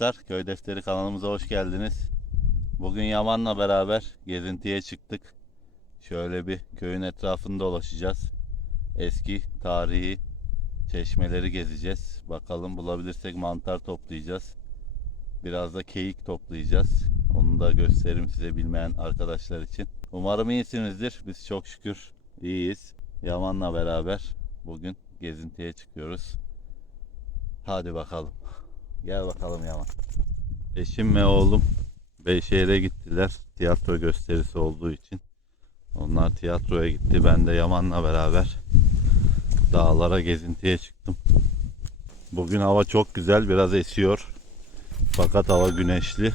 Arkadaşlar. Köy Defteri kanalımıza hoş geldiniz. Bugün Yaman'la beraber gezintiye çıktık. Şöyle bir köyün etrafında dolaşacağız. Eski tarihi çeşmeleri gezeceğiz. Bakalım bulabilirsek mantar toplayacağız. Biraz da keyik toplayacağız. Onu da gösteririm size bilmeyen arkadaşlar için. Umarım iyisinizdir. Biz çok şükür iyiyiz. Yaman'la beraber bugün gezintiye çıkıyoruz. Hadi bakalım. Gel bakalım Yaman. Eşim ve oğlum Beyşehir'e gittiler. Tiyatro gösterisi olduğu için. Onlar tiyatroya gitti. Ben de Yaman'la beraber dağlara gezintiye çıktım. Bugün hava çok güzel. Biraz esiyor. Fakat hava güneşli.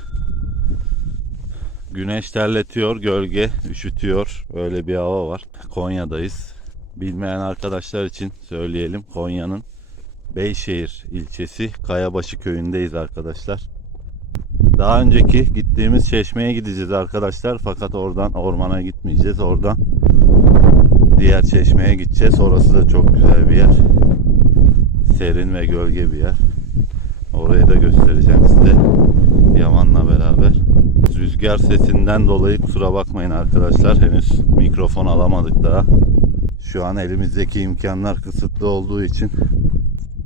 Güneş terletiyor, gölge üşütüyor. Öyle bir hava var. Konya'dayız. Bilmeyen arkadaşlar için söyleyelim. Konya'nın Beyşehir ilçesi Kayabaşı köyündeyiz arkadaşlar. Daha önceki gittiğimiz çeşmeye gideceğiz arkadaşlar. Fakat oradan ormana gitmeyeceğiz. Oradan diğer çeşmeye gideceğiz. Orası da çok güzel bir yer. Serin ve gölge bir yer. Orayı da göstereceğim size. Yaman'la beraber. Rüzgar sesinden dolayı kusura bakmayın arkadaşlar. Henüz mikrofon alamadık daha. Şu an elimizdeki imkanlar kısıtlı olduğu için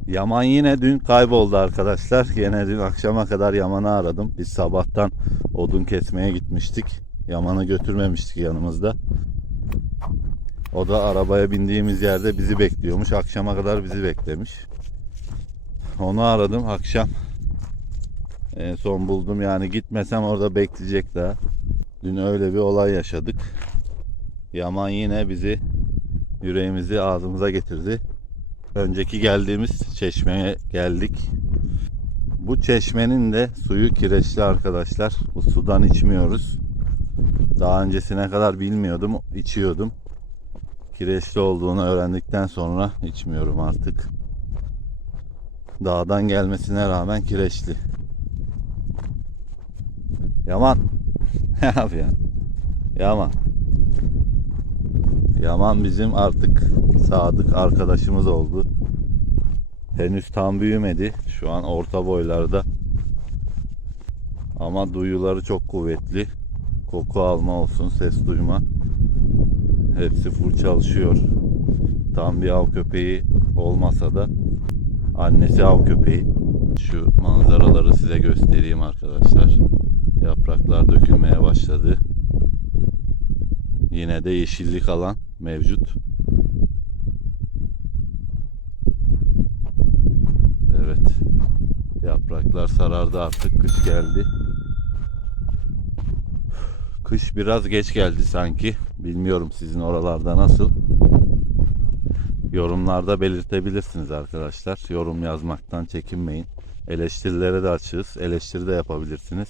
Yaman yine dün kayboldu arkadaşlar. Yine dün akşama kadar Yaman'ı aradım. Biz sabahtan odun kesmeye gitmiştik. Yaman'ı götürmemiştik yanımızda. O da arabaya bindiğimiz yerde bizi bekliyormuş. Akşama kadar bizi beklemiş. Onu aradım akşam. En son buldum yani gitmesem orada bekleyecek daha. Dün öyle bir olay yaşadık. Yaman yine bizi yüreğimizi ağzımıza getirdi. Önceki geldiğimiz çeşmeye geldik. Bu çeşmenin de suyu kireçli arkadaşlar. Bu sudan içmiyoruz. Daha öncesine kadar bilmiyordum, içiyordum. Kireçli olduğunu öğrendikten sonra içmiyorum artık. Dağdan gelmesine rağmen kireçli. Yaman. Ne yapıyorsun? Yaman. Yaman bizim artık sadık arkadaşımız oldu. Henüz tam büyümedi. Şu an orta boylarda. Ama duyuları çok kuvvetli. Koku alma olsun, ses duyma. Hepsi full çalışıyor. Tam bir av köpeği olmasa da annesi av köpeği. Şu manzaraları size göstereyim arkadaşlar. Yapraklar dökülmeye başladı. Yine de yeşillik alan mevcut. Evet. Yapraklar sarardı artık kış geldi. Kış biraz geç geldi sanki. Bilmiyorum sizin oralarda nasıl. Yorumlarda belirtebilirsiniz arkadaşlar. Yorum yazmaktan çekinmeyin. Eleştirilere de açığız. Eleştiri de yapabilirsiniz.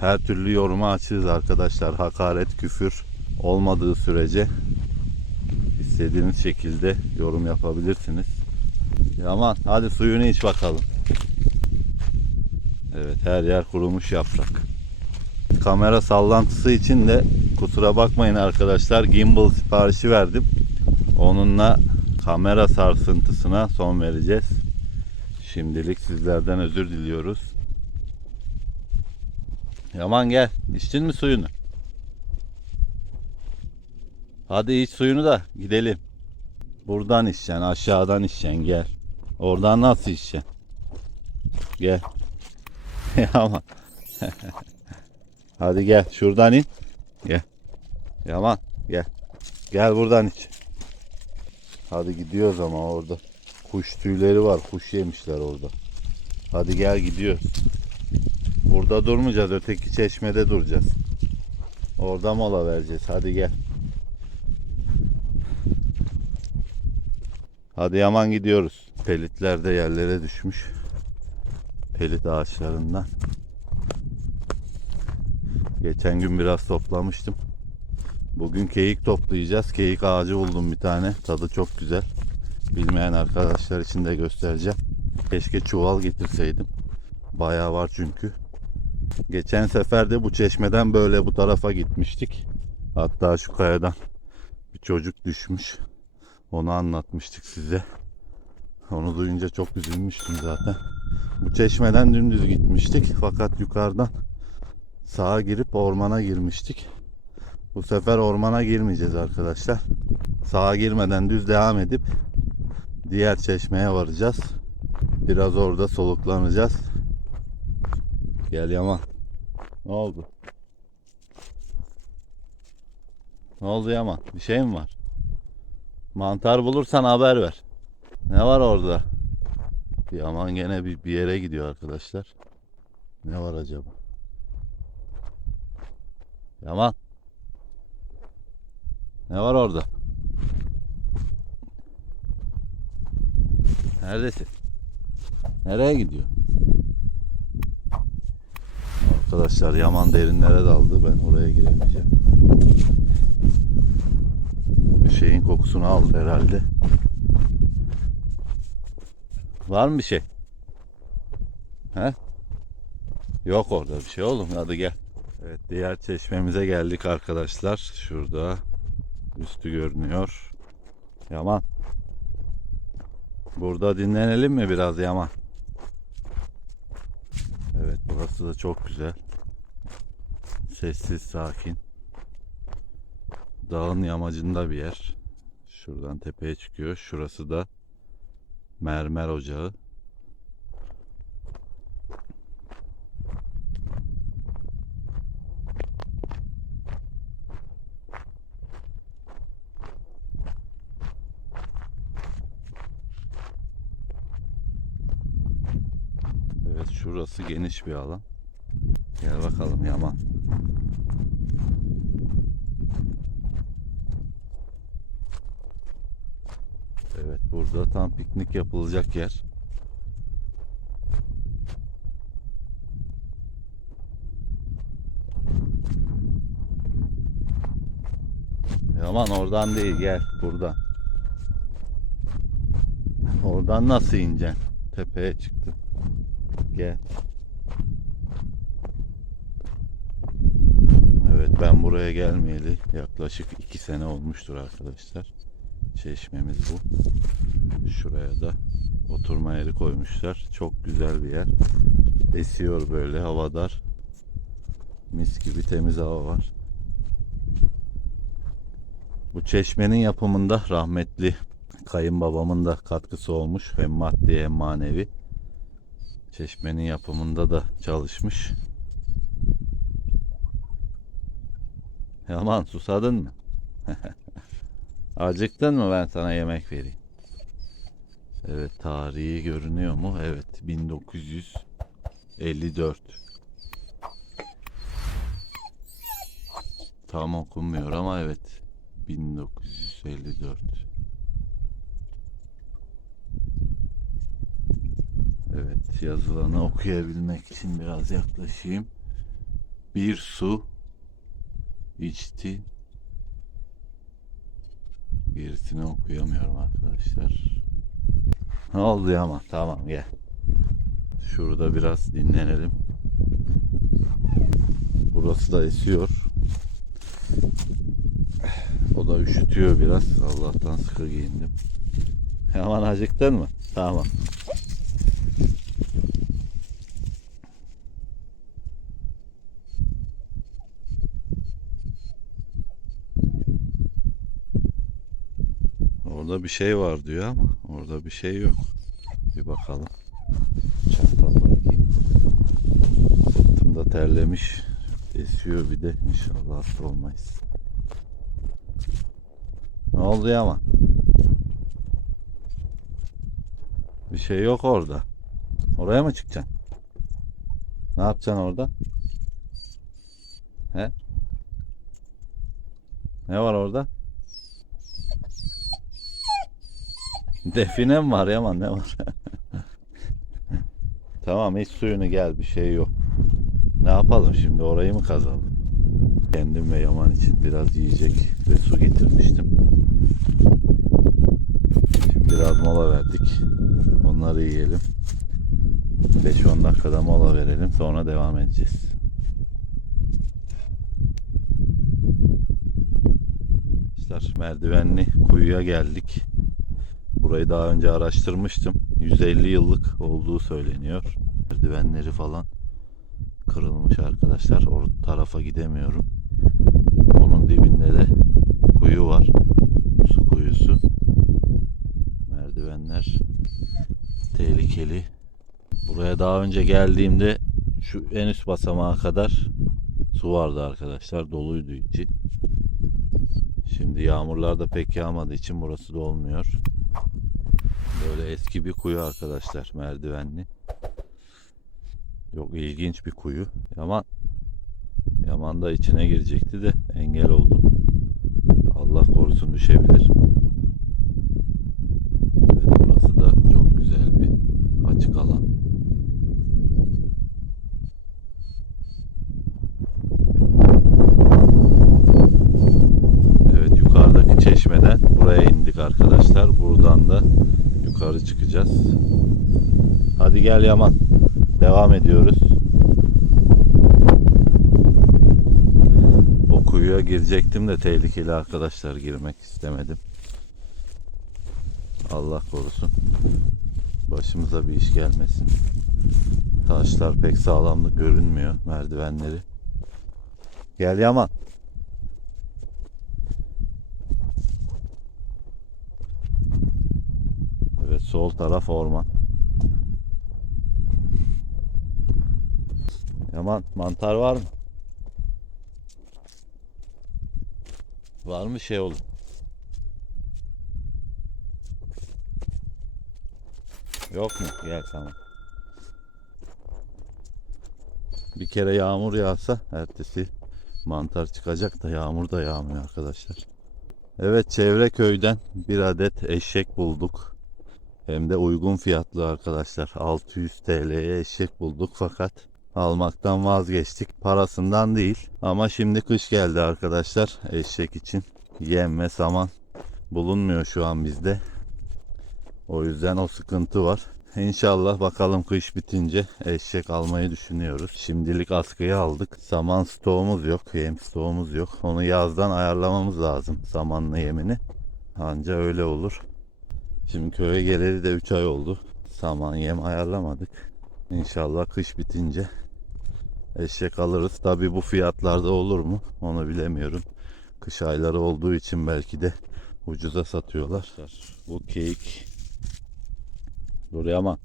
Her türlü yoruma açığız arkadaşlar. Hakaret, küfür olmadığı sürece istediğiniz şekilde yorum yapabilirsiniz. Aman hadi suyunu iç bakalım. Evet her yer kurumuş yaprak. Kamera sallantısı için de kusura bakmayın arkadaşlar. Gimbal siparişi verdim. Onunla kamera sarsıntısına son vereceğiz. Şimdilik sizlerden özür diliyoruz. Yaman gel. İçtin mi suyunu? Hadi iç suyunu da gidelim. Buradan içeceksin, aşağıdan içeceksin gel. Oradan nasıl içeceksin? Gel. Yaman. Hadi gel şuradan in. Gel. Yaman gel. Gel buradan iç. Hadi gidiyoruz ama orada. Kuş tüyleri var. Kuş yemişler orada. Hadi gel gidiyoruz. Burada durmayacağız. Öteki çeşmede duracağız. Orada mola vereceğiz. Hadi gel. Hadi yaman gidiyoruz. Pelitler de yerlere düşmüş. Pelit ağaçlarından. Geçen gün biraz toplamıştım. Bugün keyik toplayacağız. Keyik ağacı buldum bir tane. Tadı çok güzel. Bilmeyen arkadaşlar için de göstereceğim. Keşke çuval getirseydim. Bayağı var çünkü. Geçen sefer de bu çeşmeden böyle bu tarafa gitmiştik. Hatta şu kayadan bir çocuk düşmüş. Onu anlatmıştık size. Onu duyunca çok üzülmüştüm zaten. Bu çeşmeden dümdüz gitmiştik fakat yukarıdan sağa girip ormana girmiştik. Bu sefer ormana girmeyeceğiz arkadaşlar. Sağa girmeden düz devam edip diğer çeşmeye varacağız. Biraz orada soluklanacağız. Gel Yaman. Ne oldu? Ne oldu Yaman? Bir şey mi var? Mantar bulursan haber ver. Ne var orada? Yaman gene bir, bir yere gidiyor arkadaşlar. Ne var acaba? Yaman. Ne var orada? Neredesin? Nereye gidiyor? Arkadaşlar Yaman derinlere daldı. Ben oraya giremeyeceğim. Şeyin kokusunu aldı herhalde. Var mı bir şey? He? Yok orada bir şey oğlum. Hadi gel. Evet diğer çeşmemize geldik arkadaşlar. Şurada üstü görünüyor. Yaman. Burada dinlenelim mi biraz Yaman? Evet burası da çok güzel. Sessiz sakin. Dağın yamacında bir yer. Şuradan tepeye çıkıyor. Şurası da mermer ocağı. Evet şurası geniş bir alan. Gel bakalım Yaman. Evet burada tam piknik yapılacak yer. Yaman oradan değil gel buradan. Oradan nasıl ineceksin? Tepeye çıktın. Gel. Evet ben buraya gelmeyeli yaklaşık iki sene olmuştur arkadaşlar. Çeşmemiz bu. Şuraya da oturma yeri koymuşlar. Çok güzel bir yer. Esiyor böyle havadar. Mis gibi temiz hava var. Bu çeşmenin yapımında rahmetli kayınbabamın da katkısı olmuş. Hem maddi hem manevi. Çeşmenin yapımında da çalışmış. Yaman susadın mı? Acıktın mı ben sana yemek vereyim? Evet tarihi görünüyor mu? Evet 1954. Tam okunmuyor ama evet 1954. Evet yazılanı okuyabilmek için biraz yaklaşayım. Bir su içti. Gerisini okuyamıyorum arkadaşlar. Ne oldu ya ama? Tamam gel. Şurada biraz dinlenelim. Burası da esiyor. O da üşütüyor biraz. Allah'tan sıkı giyindim. Hemen acıktın mı? Tamam. Orada bir şey var diyor ama orada bir şey yok. Bir bakalım. Çantamı bırakayım. Sırtımda terlemiş. Esiyor bir de. İnşallah hasta olmayız. Ne oldu ya ama? Bir şey yok orada. Oraya mı çıkacaksın? Ne yapacaksın orada? He? Ne var orada? Define mi var Yaman ne var? tamam iç suyunu gel bir şey yok. Ne yapalım şimdi orayı mı kazalım? Kendim ve Yaman için biraz yiyecek ve su getirmiştim. Şimdi biraz mola verdik. Onları yiyelim. 5-10 dakikada mola verelim sonra devam edeceğiz. Arkadaşlar merdivenli kuyuya geldik. Burayı daha önce araştırmıştım. 150 yıllık olduğu söyleniyor. Merdivenleri falan kırılmış arkadaşlar. O tarafa gidemiyorum. Onun dibinde de kuyu var. Su kuyusu. Merdivenler tehlikeli. Buraya daha önce geldiğimde şu en üst basamağa kadar su vardı arkadaşlar. Doluydu içi. Şimdi yağmurlar da pek yağmadığı için burası dolmuyor. Böyle eski bir kuyu arkadaşlar merdivenli. Çok ilginç bir kuyu. Yaman Yaman da içine girecekti de engel oldum. Allah korusun düşebilir. Evet, burası da çok güzel bir açık alan. Evet yukarıdaki çeşmeden buraya indik arkadaşlar. Buradan da yukarı çıkacağız. Hadi gel Yaman. Devam ediyoruz. O kuyuya girecektim de tehlikeli arkadaşlar girmek istemedim. Allah korusun. Başımıza bir iş gelmesin. Taşlar pek sağlamlık görünmüyor merdivenleri. Gel Yaman. Evet sol taraf orman. Yaman mantar var mı? Var mı şey oğlum? Yok mu? Gel tamam. Bir kere yağmur yağsa ertesi mantar çıkacak da yağmur da yağmıyor arkadaşlar. Evet çevre köyden bir adet eşek bulduk. Hem de uygun fiyatlı arkadaşlar. 600 TL'ye eşek bulduk fakat almaktan vazgeçtik. Parasından değil. Ama şimdi kış geldi arkadaşlar. Eşek için yem ve saman bulunmuyor şu an bizde. O yüzden o sıkıntı var. İnşallah bakalım kış bitince eşek almayı düşünüyoruz. Şimdilik askıya aldık. Saman stoğumuz yok, yem stoğumuz yok. Onu yazdan ayarlamamız lazım samanla yemini. Anca öyle olur. Şimdi köye geleli de 3 ay oldu. Saman yem ayarlamadık. İnşallah kış bitince eşek alırız. Tabi bu fiyatlarda olur mu onu bilemiyorum. Kış ayları olduğu için belki de ucuza satıyorlar. Bu keyik Dur ama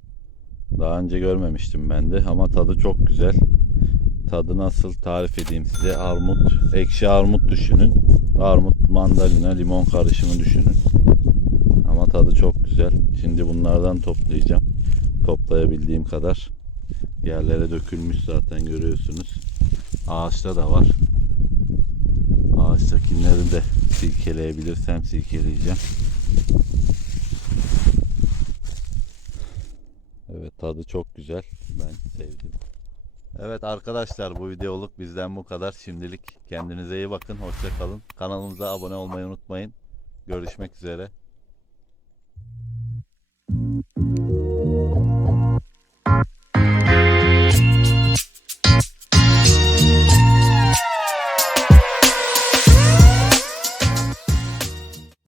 daha önce görmemiştim ben de ama tadı çok güzel. Tadı nasıl tarif edeyim size? Armut, ekşi armut düşünün. Armut, mandalina, limon karışımı düşünün. Ama tadı çok güzel. Şimdi bunlardan toplayacağım. Toplayabildiğim kadar. Yerlere dökülmüş zaten görüyorsunuz. Ağaçta da var. Ağaçtakileri de silkeleyebilirsem silkeleyeceğim. Evet tadı çok güzel. Ben sevdim. Evet arkadaşlar bu videoluk bizden bu kadar. Şimdilik kendinize iyi bakın. Hoşça kalın. Kanalımıza abone olmayı unutmayın. Görüşmek üzere.